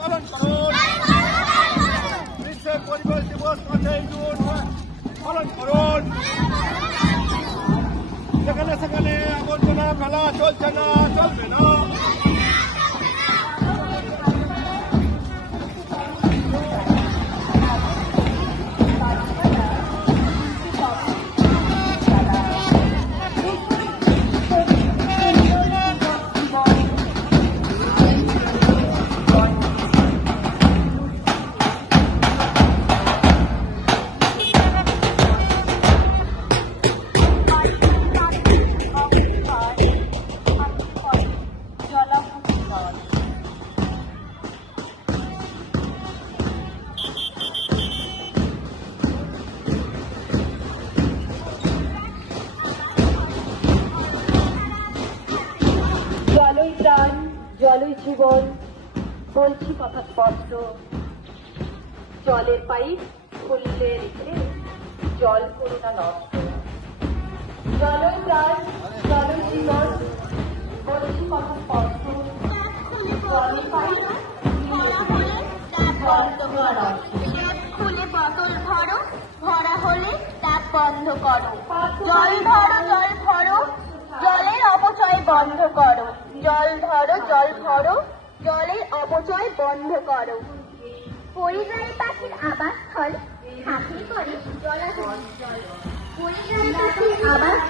পালন করুন। বিশ্ব পরিবেশ দিবস 5ই জুন পালন করুন। সেখানে সেখানে আবর্জনা ফেলা চলছে না, চলবে না। জলই প্রাণ, জলই জীবন, বলছি কথা স্পষ্ট। জলের পাইপ খুললে রেখে জল করুণা নষ্ট। জলই প্রাণ, জলই জীবন, বলছি কথা স্পষ্ট। জলের পাইপ খুলে বোতল ভরো, ভরা হলে ট্যাপ বন্ধ করো। জল ধরো, জল ভরো, জলের অপচয় বন্ধ করো। জল ধরো, জল ভরো, জলের অপচয় বন্ধ করো। পরিযায়ী পাখির আবাসস্থল, হাতে করে জলাশয়। পরিযায়ী পাখির আবাস